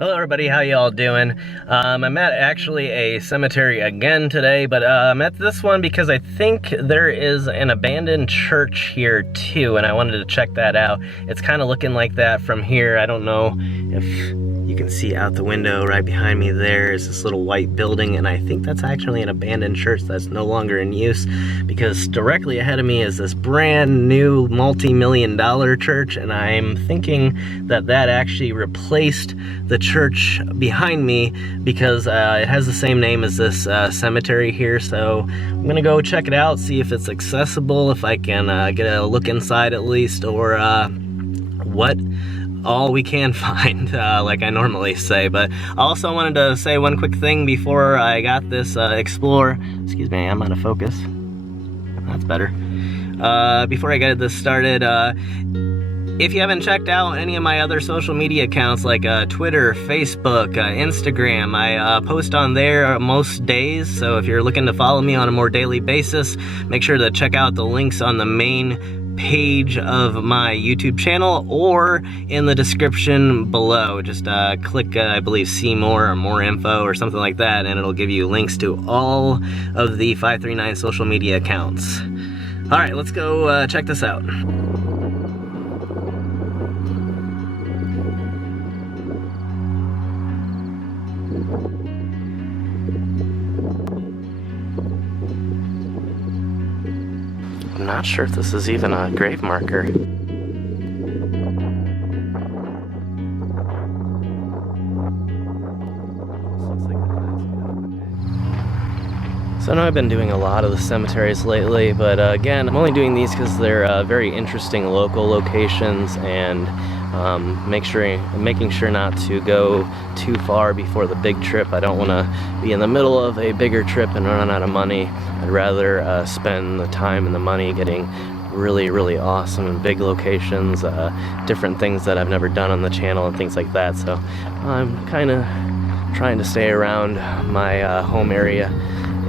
Hello everybody, how y'all doing? I'm at actually a cemetery again today, but I'm at this one because I think there is an abandoned church here too, and I wanted to check that out. It's kind of looking like that from here. I don't know if you can see out the window right behind me there is this little white building, and I think that's actually an abandoned church that's no longer in use, because directly ahead of me is this brand new multi-million-dollar church, and I'm thinking that that actually replaced the church behind me because it has the same name as this cemetery here. So I'm gonna go check it out, see if it's accessible, if I can get a look inside at least, or what all we can find, like I normally say. But I also wanted to say one quick thing before I got this Explorer. Excuse me, I'm out of focus. That's better. Before I get this started, if you haven't checked out any of my other social media accounts like Twitter, Facebook, Instagram, I post on there most days, so if you're looking to follow me on a more daily basis, make sure to check out the links on the main page of my YouTube channel or in the description below. Just click, I believe, see more or more info or something like that, and it'll give you links to all of the 539 social media accounts. Alright, let's go check this out. I'm not sure if this is even a grave marker. So I know I've been doing a lot of the cemeteries lately, but again, I'm only doing these because they're very interesting local locations, and making sure not to go too far before the big trip. I don't want to be in the middle of a bigger trip and run out of money. I'd rather spend the time and the money getting really, really awesome and big locations, different things that I've never done on the channel and things like that. So I'm kind of trying to stay around my home area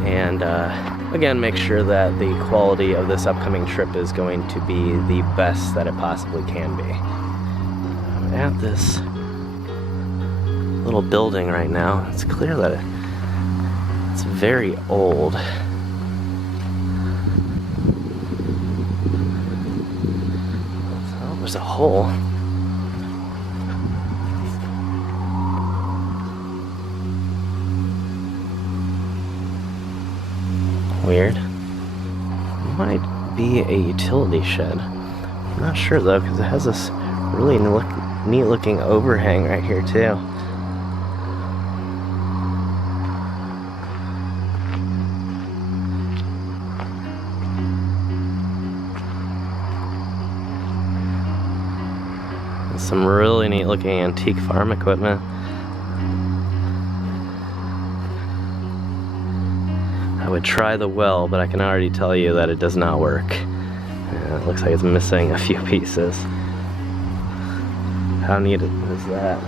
and again, make sure that the quality of this upcoming trip is going to be the best that it possibly can be. At this little building right now, it's clear that it's very old. Oh, there's a hole. Weird. Might be a utility shed. I'm not sure though, because it has this really neat looking overhang right here too. And some really neat looking antique farm equipment. I would try the well, but I can already tell you that it does not work. It looks like it's missing a few pieces. How neat is that? I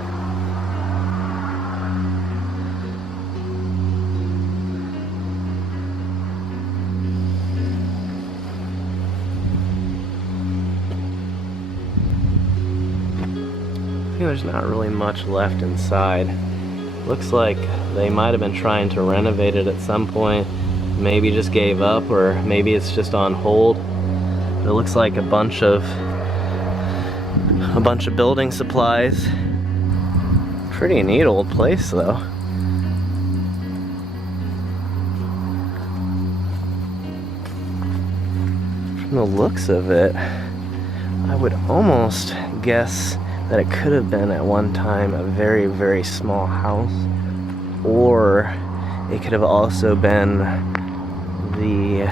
think there's not really much left inside. Looks like they might have been trying to renovate it at some point. Maybe just gave up, or maybe it's just on hold. It looks like a bunch of building supplies. Pretty neat old place though. From the looks of it, I would almost guess that it could have been at one time a very, very small house, or it could have also been the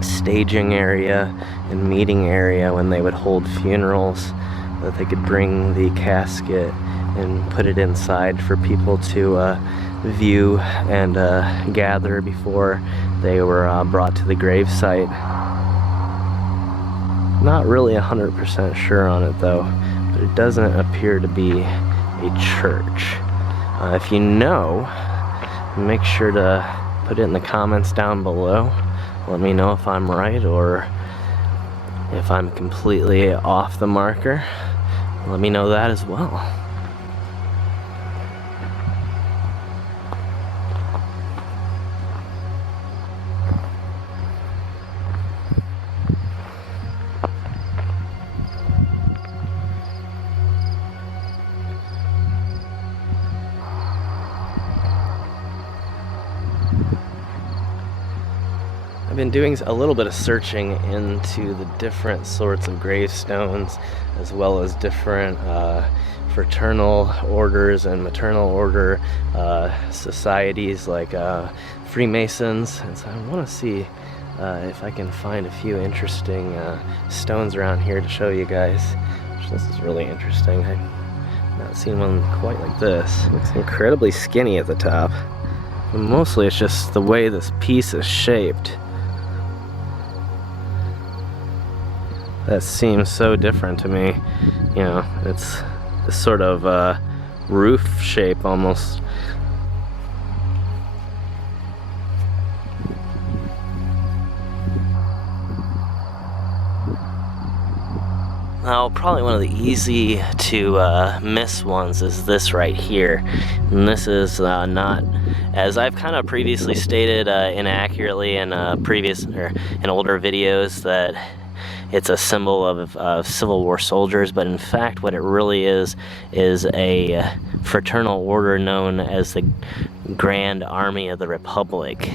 staging area and meeting area when they would hold funerals, that they could bring the casket and put it inside for people to view and gather before they were brought to the grave site. Not really 100% sure on it though, but it doesn't appear to be a church. If you know, make sure to put it in the comments down below. Let me know if I'm right or if I'm completely off the marker. Let me know that as well. I've been doing a little bit of searching into the different sorts of gravestones, as well as different fraternal orders and maternal order societies like Freemasons, and so I want to see if I can find a few interesting stones around here to show you guys. This is really interesting. I've not seen one quite like this. It looks incredibly skinny at the top. But mostly it's just the way this piece is shaped that seems so different to me. You know, it's this sort of roof shape almost. Now, probably one of the easy to miss ones is this right here. And this is not, as I've kind of previously stated inaccurately in in older videos, that it's a symbol of Civil War soldiers, but in fact what it really is a fraternal order known as the Grand Army of the Republic.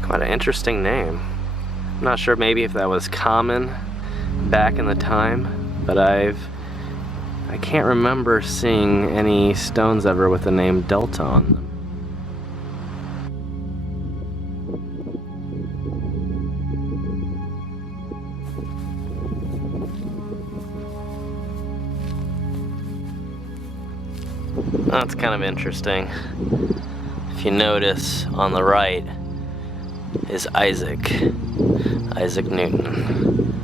Quite an interesting name. I'm not sure maybe if that was common back in the time, but I can't remember seeing any stones ever with the name Delta on them. That's kind of interesting. If you notice on the right is Isaac Newton.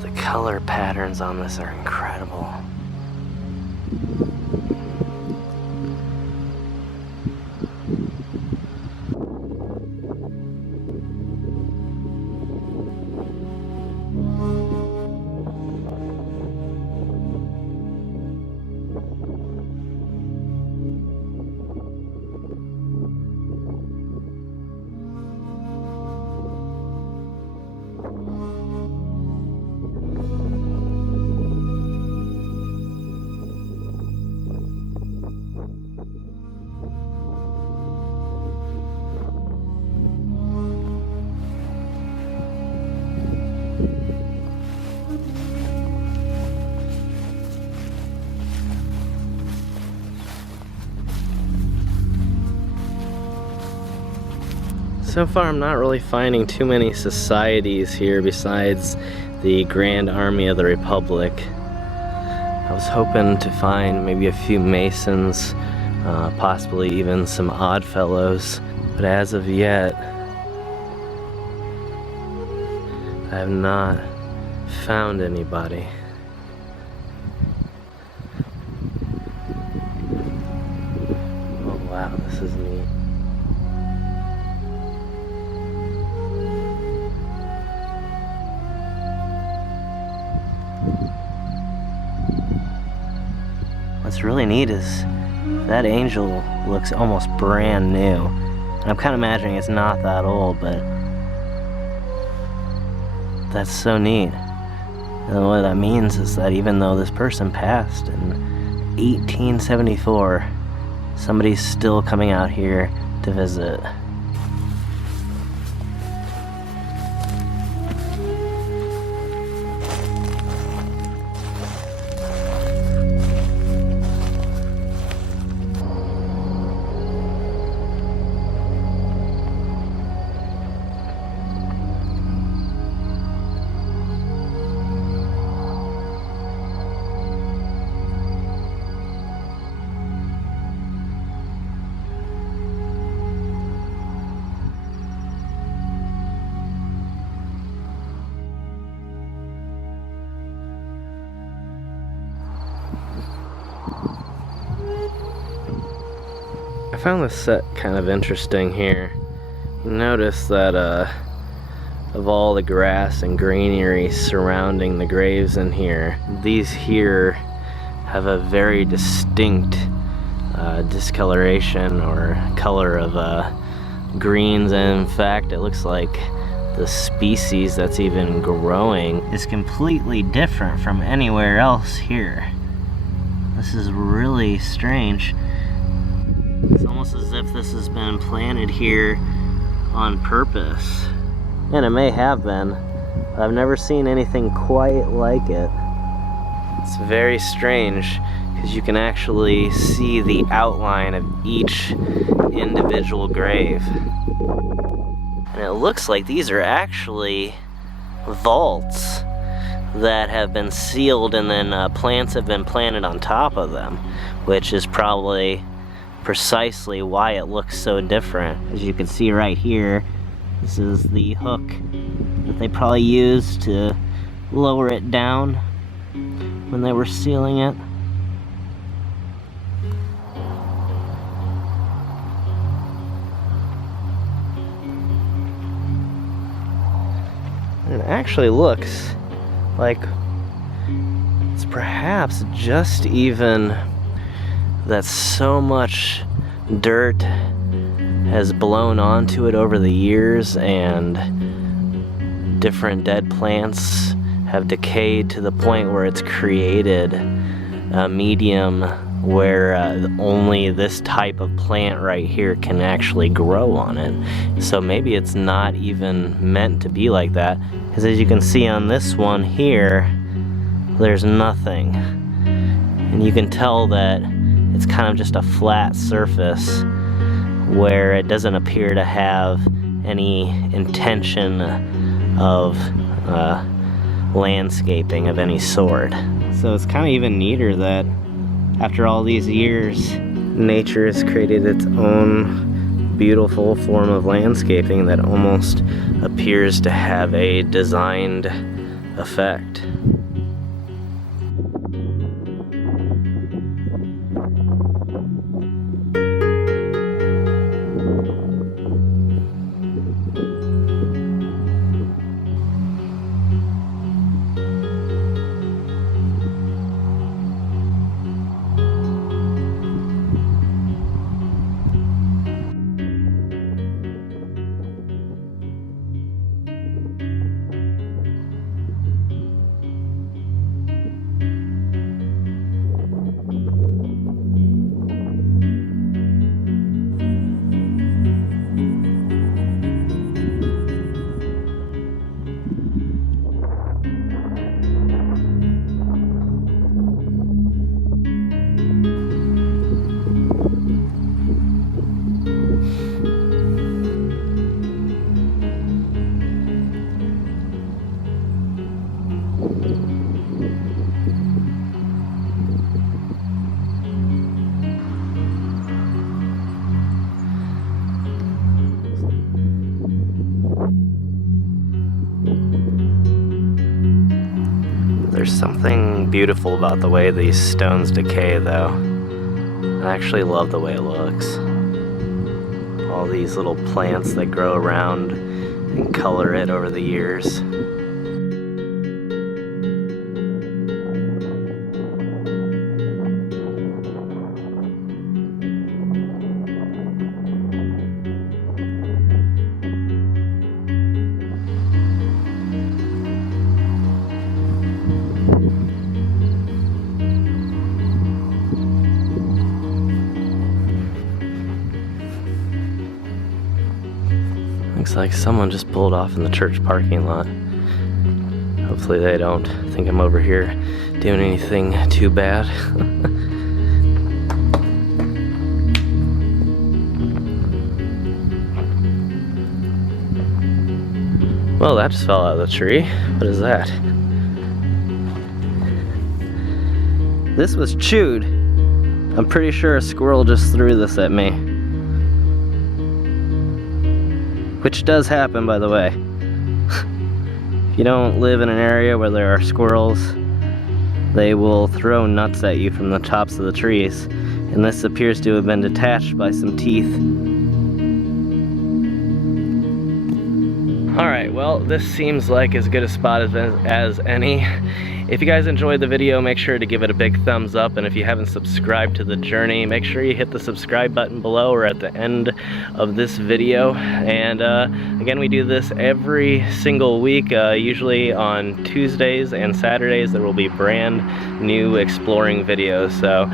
The color patterns on this are incredible. So far I'm not really finding too many societies here besides the Grand Army of the Republic. I was hoping to find maybe a few Masons, possibly even some Odd Fellows, but as of yet I have not found anybody. Oh wow, this is neat. What's really neat is that angel looks almost brand new. And I'm kind of imagining it's not that old, but that's so neat. And what that means is that even though this person passed in 1874, somebody's still coming out here to visit. I found this set kind of interesting here. You notice that of all the grass and greenery surrounding the graves in here, these here have a very distinct discoloration or color of greens, and in fact it looks like the species that's even growing is completely different from anywhere else here. This is really strange. It's almost as if this has been planted here on purpose. And it may have been. I've never seen anything quite like it. It's very strange because you can actually see the outline of each individual grave. And it looks like these are actually vaults that have been sealed, and then plants have been planted on top of them, which is probably precisely why it looks so different. As you can see right here, this is the hook that they probably used to lower it down when they were sealing it. And it actually looks like it's perhaps just even that so much dirt has blown onto it over the years, and different dead plants have decayed to the point where it's created a medium where only this type of plant right here can actually grow on it. So maybe it's not even meant to be like that, because as you can see on this one here, there's nothing. And you can tell that it's kind of just a flat surface where it doesn't appear to have any intention of landscaping of any sort. So it's kind of even neater that after all these years, nature has created its own beautiful form of landscaping that almost appears to have a designed effect. There's something beautiful about the way these stones decay, though. I actually love the way it looks. All these little plants that grow around and color it over the years. Looks like someone just pulled off in the church parking lot. Hopefully they don't think I'm over here doing anything too bad. Well, that just fell out of the tree. What is that? This was chewed. I'm pretty sure a squirrel just threw this at me. Which does happen, by the way. If you don't live in an area where there are squirrels, they will throw nuts at you from the tops of the trees. And this appears to have been detached by some teeth. Alright, well, this seems like as good a spot as any. If you guys enjoyed the video, make sure to give it a big thumbs up, and if you haven't subscribed to the journey, make sure you hit the subscribe button below or at the end of this video. And again, we do this every single week, usually on Tuesdays and Saturdays. There will be brand new exploring videos. So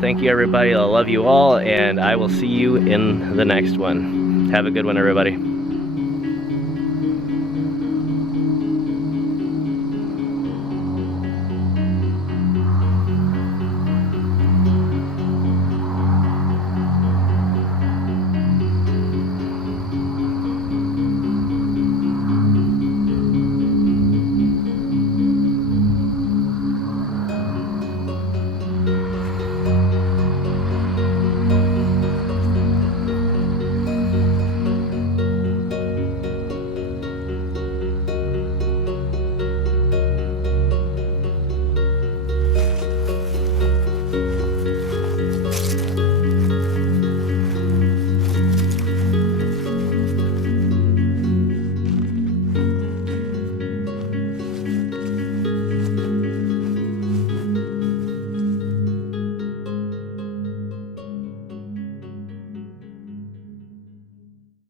thank you, everybody. I love you all, and I will see you in the next one. Have a good one, everybody.